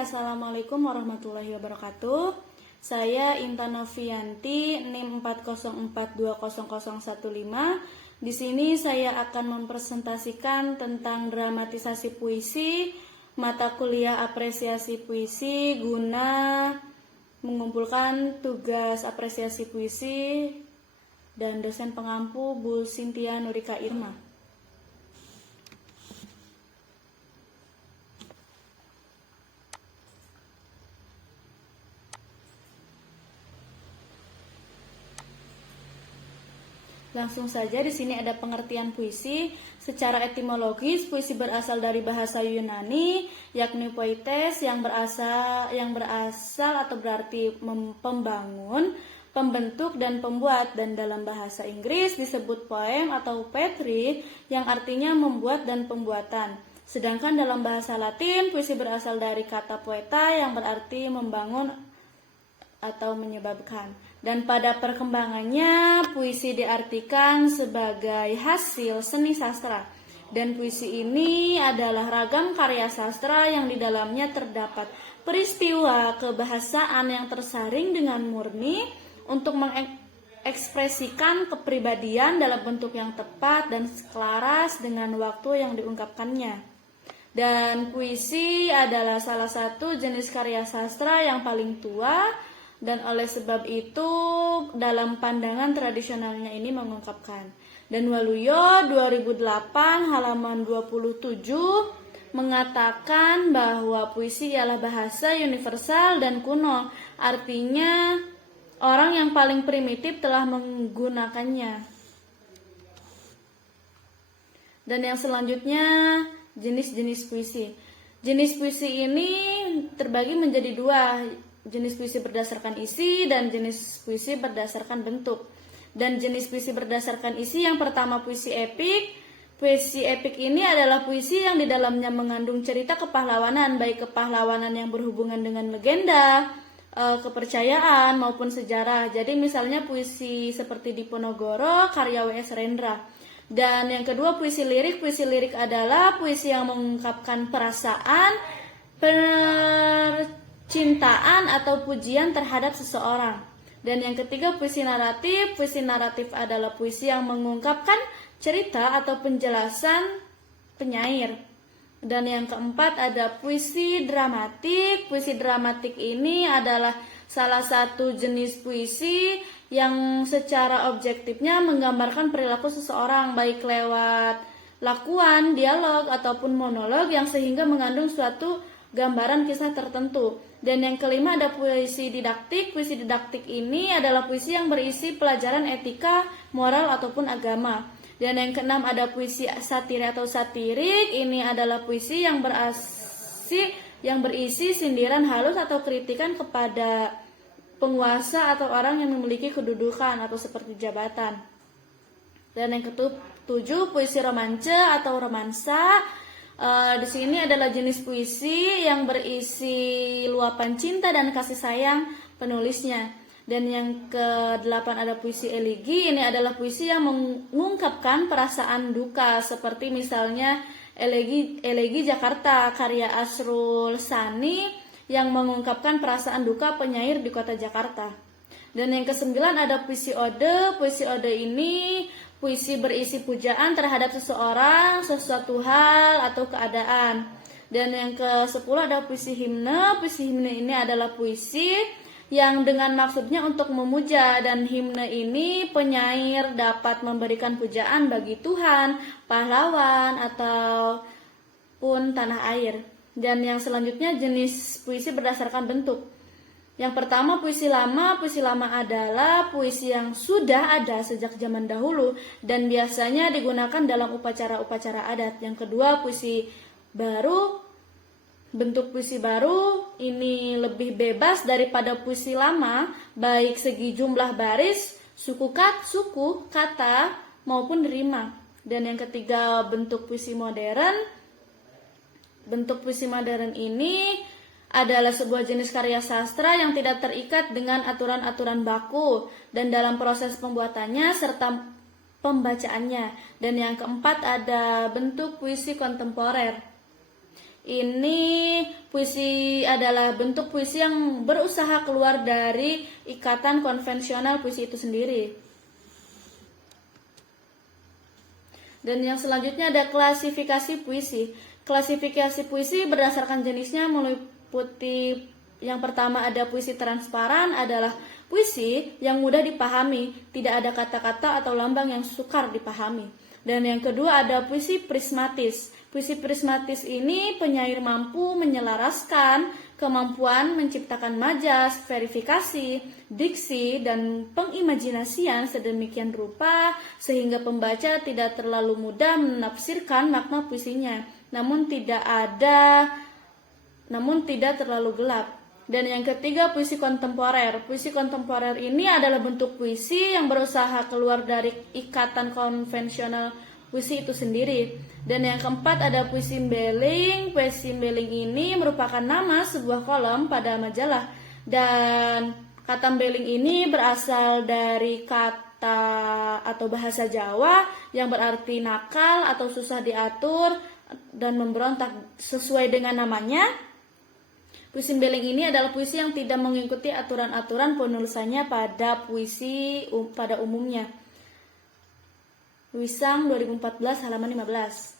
Assalamualaikum warahmatullahi wabarakatuh. Saya Intan Novianti, NIM 404200015. Di sini saya akan mempresentasikan tentang dramatisasi puisi, mata kuliah apresiasi puisi guna mengumpulkan tugas apresiasi puisi dan dosen pengampu Bu Cynthia Nurika Irma. Langsung saja, di sini ada pengertian puisi. Secara etimologis, puisi berasal dari bahasa Yunani, yakni poites, yang berasal atau berarti pembangun, pembentuk dan pembuat, dan dalam bahasa Inggris disebut poem atau poetry, yang artinya membuat dan pembuatan. Sedangkan dalam bahasa Latin, puisi berasal dari kata poeta yang berarti membangun atau menyebabkan. Dan pada perkembangannya, puisi diartikan sebagai hasil seni sastra. Dan puisi ini adalah ragam karya sastra yang di dalamnya terdapat peristiwa kebahasaan yang tersaring dengan murni untuk mengekspresikan kepribadian dalam bentuk yang tepat dan selaras dengan waktu yang diungkapkannya. Dan puisi adalah salah satu jenis karya sastra yang paling tua, dan oleh sebab itu dalam pandangan tradisionalnya ini mengungkapkan. Dan Waluyo 2008 halaman 27 mengatakan bahwa puisi ialah bahasa universal dan kuno. Artinya orang yang paling primitif telah menggunakannya. Dan yang selanjutnya jenis-jenis puisi. Jenis puisi ini terbagi menjadi dua, jenis puisi berdasarkan isi dan jenis puisi berdasarkan bentuk. Dan jenis puisi berdasarkan isi yang pertama puisi epik. Puisi epik ini adalah puisi yang di dalamnya mengandung cerita kepahlawanan, baik kepahlawanan yang berhubungan dengan legenda, kepercayaan maupun sejarah. Jadi misalnya puisi seperti Diponegoro karya W.S. Rendra. Dan yang kedua puisi lirik. Puisi lirik adalah puisi yang mengungkapkan perasaan, cintaan atau pujian terhadap seseorang. Dan yang ketiga puisi naratif. Puisi naratif adalah puisi yang mengungkapkan cerita atau penjelasan penyair. Dan yang keempat ada puisi dramatik. Puisi dramatik ini adalah salah satu jenis puisi yang secara objektifnya menggambarkan perilaku seseorang, baik lewat lakuan, dialog ataupun monolog, yang sehingga mengandung suatu gambaran kisah tertentu. Dan yang kelima ada puisi didaktik. Puisi didaktik ini adalah puisi yang berisi pelajaran etika, moral ataupun agama. Dan yang keenam ada puisi satiri atau satirik. Ini adalah puisi yang berisi sindiran halus atau kritikan kepada penguasa atau orang yang memiliki kedudukan atau seperti jabatan. Dan yang ketujuh puisi romance atau romansa. Di sini adalah jenis puisi yang berisi luapan cinta dan kasih sayang penulisnya. Dan yang kedelapan ada puisi elegi. Ini adalah puisi yang mengungkapkan perasaan duka, seperti misalnya elegi Jakarta karya Asrul Sani yang mengungkapkan perasaan duka penyair di kota Jakarta. Dan yang kesembilan ada puisi ode. Puisi ode ini puisi berisi pujaan terhadap seseorang, sesuatu hal, atau keadaan. Dan yang ke-10 ada puisi himne. Puisi himne ini adalah puisi yang dengan maksudnya untuk memuja. Dan himne ini penyair dapat memberikan pujaan bagi Tuhan, pahlawan, ataupun tanah air. Dan yang selanjutnya jenis puisi berdasarkan bentuk. Yang pertama puisi lama. Puisi lama adalah puisi yang sudah ada sejak zaman dahulu dan biasanya digunakan dalam upacara-upacara adat. Yang kedua puisi baru. Bentuk puisi baru ini lebih bebas daripada puisi lama, baik segi jumlah baris, suku kata maupun rima. Dan yang ketiga bentuk puisi modern. Bentuk puisi modern ini adalah sebuah jenis karya sastra yang tidak terikat dengan aturan-aturan baku dan dalam proses pembuatannya serta pembacaannya. Dan yang keempat ada bentuk puisi kontemporer. Ini puisi adalah bentuk puisi yang berusaha keluar dari ikatan konvensional puisi itu sendiri. Dan yang selanjutnya ada klasifikasi puisi. Klasifikasi puisi berdasarkan jenisnya meliputi yang pertama ada puisi transparan, adalah puisi yang mudah dipahami, tidak ada kata-kata atau lambang yang sukar dipahami. Dan yang kedua ada puisi prismatis. Puisi prismatis ini penyair mampu menyelaraskan kemampuan menciptakan majas, verifikasi, diksi, dan pengimajinasian sedemikian rupa sehingga pembaca tidak terlalu mudah menafsirkan makna puisinya, namun tidak terlalu gelap. Dan yang ketiga puisi kontemporer. Puisi kontemporer ini adalah bentuk puisi yang berusaha keluar dari ikatan konvensional puisi itu sendiri. Dan yang keempat ada puisi mbeling. Puisi mbeling ini merupakan nama sebuah kolom pada majalah. Dan kata mbeling ini berasal dari kata atau bahasa Jawa yang berarti nakal atau susah diatur dan memberontak. Sesuai dengan namanya, puisi mbeling ini adalah puisi yang tidak mengikuti aturan-aturan penulisannya pada puisi pada umumnya. Wisang 2014 halaman 15.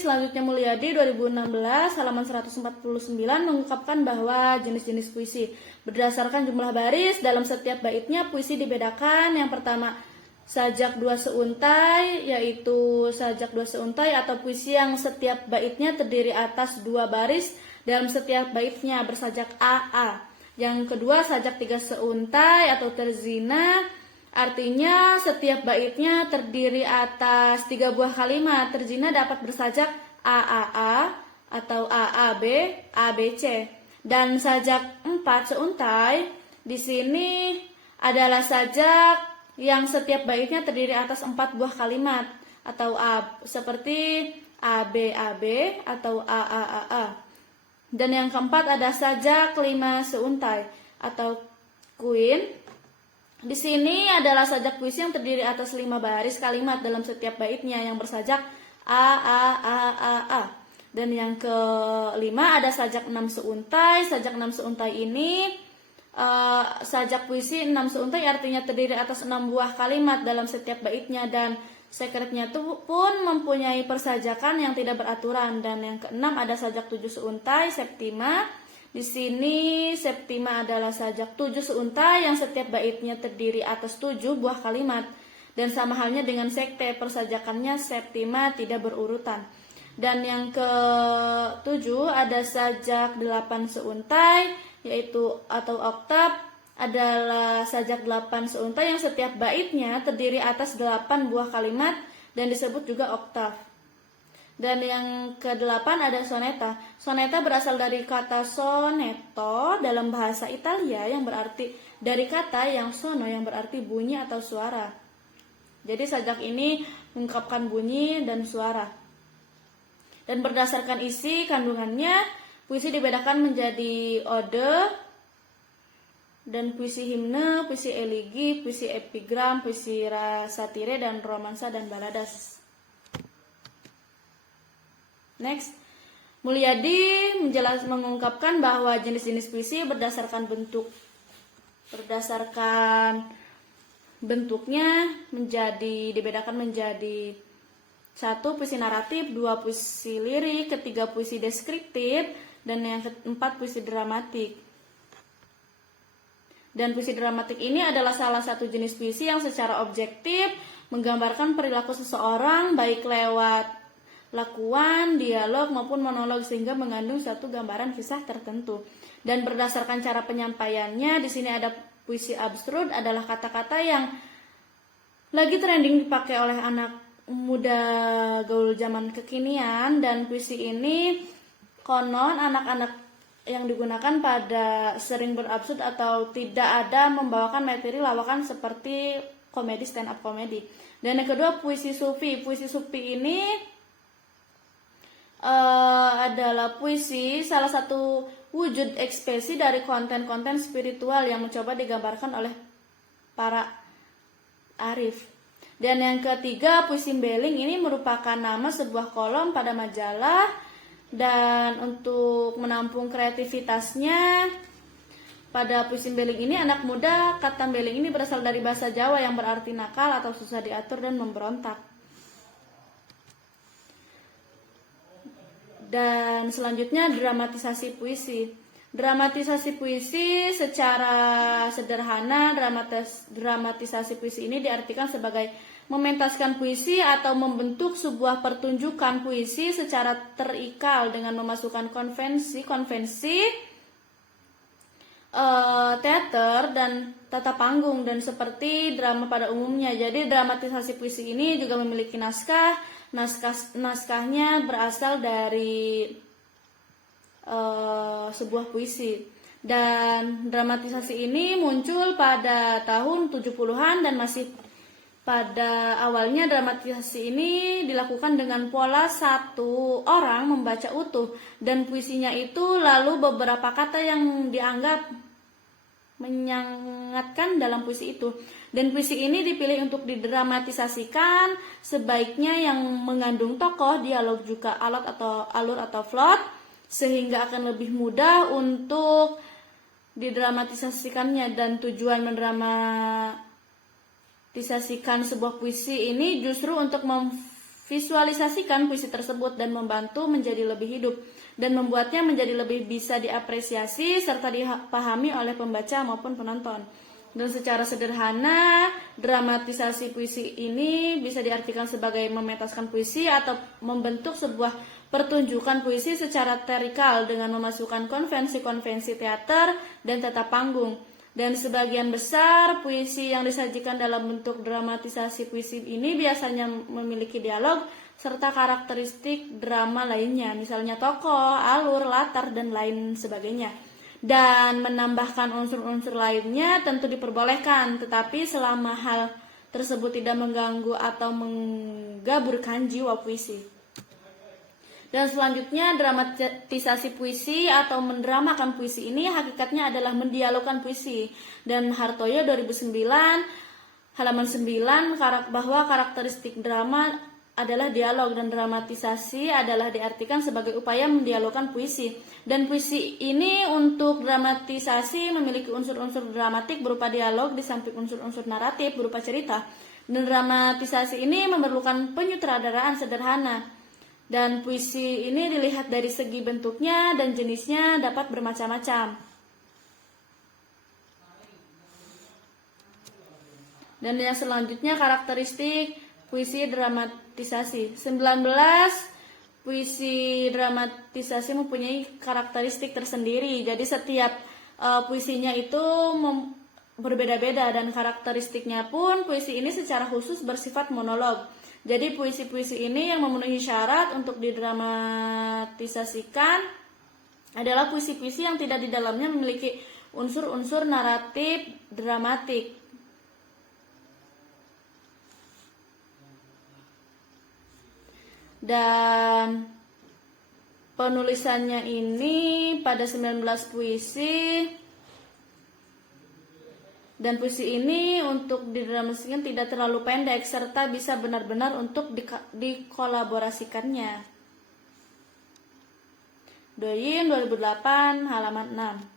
Selanjutnya Mulyadi 2016 halaman 149 mengungkapkan bahwa jenis-jenis puisi berdasarkan jumlah baris dalam setiap baitnya puisi dibedakan. Yang pertama sajak dua seuntai, yaitu sajak dua seuntai atau puisi yang setiap baitnya terdiri atas dua baris dalam setiap baitnya bersajak AA. Yang kedua sajak tiga seuntai atau terzina, artinya setiap baitnya terdiri atas 3 buah kalimat. Terzina dapat bersajak AAA atau AAB, ABC. Dan sajak 4 seuntai di sini adalah sajak yang setiap baitnya terdiri atas 4 buah kalimat atau seperti ABAB atau AAAA. Dan yang keempat ada sajak 5 seuntai atau Queen. Di sini adalah sajak puisi yang terdiri atas 5 baris kalimat dalam setiap baitnya yang bersajak A. Dan yang kelima ada sajak 6 seuntai. Sajak 6 seuntai ini sajak puisi 6 seuntai artinya terdiri atas 6 buah kalimat dalam setiap baitnya, dan sekretnya itu pun mempunyai persajakan yang tidak beraturan. Dan yang keenam ada sajak 7 seuntai septima. Di sini septima adalah sajak 7 seuntai yang setiap baitnya terdiri atas 7 buah kalimat, dan sama halnya dengan sekte, persajakannya septima tidak berurutan. Dan yang ke-7 ada sajak 8 seuntai, yaitu atau oktav adalah sajak 8 seuntai yang setiap baitnya terdiri atas 8 buah kalimat dan disebut juga oktav. Dan yang ke-8 ada soneta. Soneta berasal dari kata soneto dalam bahasa Italia yang berarti dari kata yang sono yang berarti bunyi atau suara. Jadi sajak ini mengungkapkan bunyi dan suara. Dan berdasarkan isi kandungannya, puisi dibedakan menjadi ode dan puisi himne, puisi elegi, puisi epigram, puisi satire, dan romansa dan baladas. Next, Mulyadi mengungkapkan bahwa jenis-jenis puisi berdasarkan bentuknya dibedakan menjadi 1 puisi naratif, 2 puisi lirik, 3 puisi deskriptif, dan yang ke-4 puisi dramatik. Dan puisi dramatik ini adalah salah satu jenis puisi yang secara objektif menggambarkan perilaku seseorang baik lewat lakuan, dialog maupun monolog sehingga mengandung satu gambaran kisah tertentu. Dan berdasarkan cara penyampaiannya, di sini ada puisi absurd adalah kata-kata yang lagi trending dipakai oleh anak muda gaul zaman kekinian, dan puisi ini konon anak-anak yang digunakan pada sering berabsurd atau tidak ada membawakan materi lawakan seperti komedi, stand up komedi. Dan yang kedua puisi sufi. Puisi sufi ini adalah puisi salah satu wujud ekspresi dari konten-konten spiritual yang mencoba digambarkan oleh para arif. Dan yang ketiga, puisi Mbeling ini merupakan nama sebuah kolom pada majalah, dan untuk menampung kreativitasnya pada puisi Mbeling ini, anak muda, kata Mbeling ini berasal dari bahasa Jawa yang berarti nakal atau susah diatur dan memberontak. Dan selanjutnya dramatisasi puisi. Dramatisasi puisi secara sederhana, dramatisasi puisi ini diartikan sebagai mementaskan puisi atau membentuk sebuah pertunjukan puisi secara terikal dengan memasukkan konvensi teater dan tata panggung dan seperti drama pada umumnya. Jadi dramatisasi puisi ini juga memiliki naskahnya berasal dari sebuah puisi. Dan dramatisasi ini muncul pada tahun 70-an dan masih pada awalnya dramatisasi ini dilakukan dengan pola satu orang membaca utuh dan puisinya itu lalu beberapa kata yang dianggap menyangatkan dalam puisi itu. Dan puisi ini dipilih untuk didramatisasikan sebaiknya yang mengandung tokoh, dialog juga alur atau plot, sehingga akan lebih mudah untuk didramatisasikannya. Dan tujuan mendramatisasikan sebuah puisi ini justru untuk memvisualisasikan puisi tersebut dan membantu menjadi lebih hidup dan membuatnya menjadi lebih bisa diapresiasi serta dipahami oleh pembaca maupun penonton. Dan secara sederhana, dramatisasi puisi ini bisa diartikan sebagai mementaskan puisi atau membentuk sebuah pertunjukan puisi secara terikal dengan memasukkan konvensi-konvensi teater dan tata panggung. Dan sebagian besar puisi yang disajikan dalam bentuk dramatisasi puisi ini biasanya memiliki dialog serta karakteristik drama lainnya, misalnya tokoh, alur, latar, dan lain sebagainya. Dan menambahkan unsur-unsur lainnya tentu diperbolehkan, tetapi selama hal tersebut tidak mengganggu atau menggaburkan jiwa puisi. Dan selanjutnya, dramatisasi puisi atau mendramakan puisi ini hakikatnya adalah mendialogkan puisi. Dan Hartoyo 2009 halaman 9 bahwa karakteristik drama adalah dialog dan dramatisasi adalah diartikan sebagai upaya mendialogkan puisi. Dan puisi ini untuk dramatisasi memiliki unsur-unsur dramatik berupa dialog di samping unsur-unsur naratif berupa cerita. Dan dramatisasi ini memerlukan penyutradaraan sederhana. Dan puisi ini dilihat dari segi bentuknya dan jenisnya dapat bermacam-macam. Dan yang selanjutnya karakteristik puisi dramatisasi. 19 puisi dramatisasi mempunyai karakteristik tersendiri. Jadi setiap puisinya itu berbeda-beda dan karakteristiknya pun puisi ini secara khusus bersifat monolog. Jadi puisi-puisi ini yang memenuhi syarat untuk didramatisasikan adalah puisi-puisi yang tidak di dalamnya memiliki unsur-unsur naratif dramatik. Dan penulisannya ini pada 19 puisi, dan puisi ini untuk didramatisasikan tidak terlalu pendek serta bisa benar-benar untuk dikolaborasikannya. Doyin 2008 halaman 6.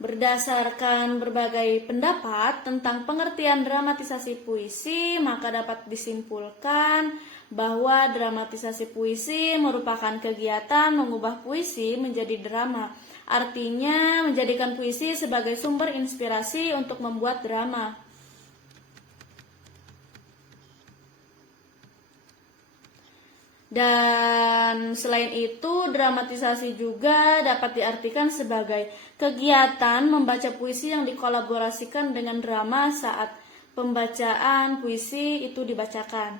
Berdasarkan berbagai pendapat tentang pengertian dramatisasi puisi, maka dapat disimpulkan bahwa dramatisasi puisi merupakan kegiatan mengubah puisi menjadi drama. Artinya menjadikan puisi sebagai sumber inspirasi untuk membuat drama. Dan selain itu, dramatisasi juga dapat diartikan sebagai kegiatan membaca puisi yang dikolaborasikan dengan drama saat pembacaan puisi itu dibacakan.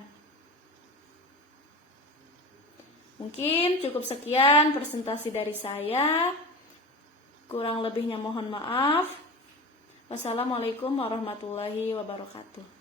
Mungkin cukup sekian presentasi dari saya. Kurang lebihnya mohon maaf. Wassalamualaikum warahmatullahi wabarakatuh.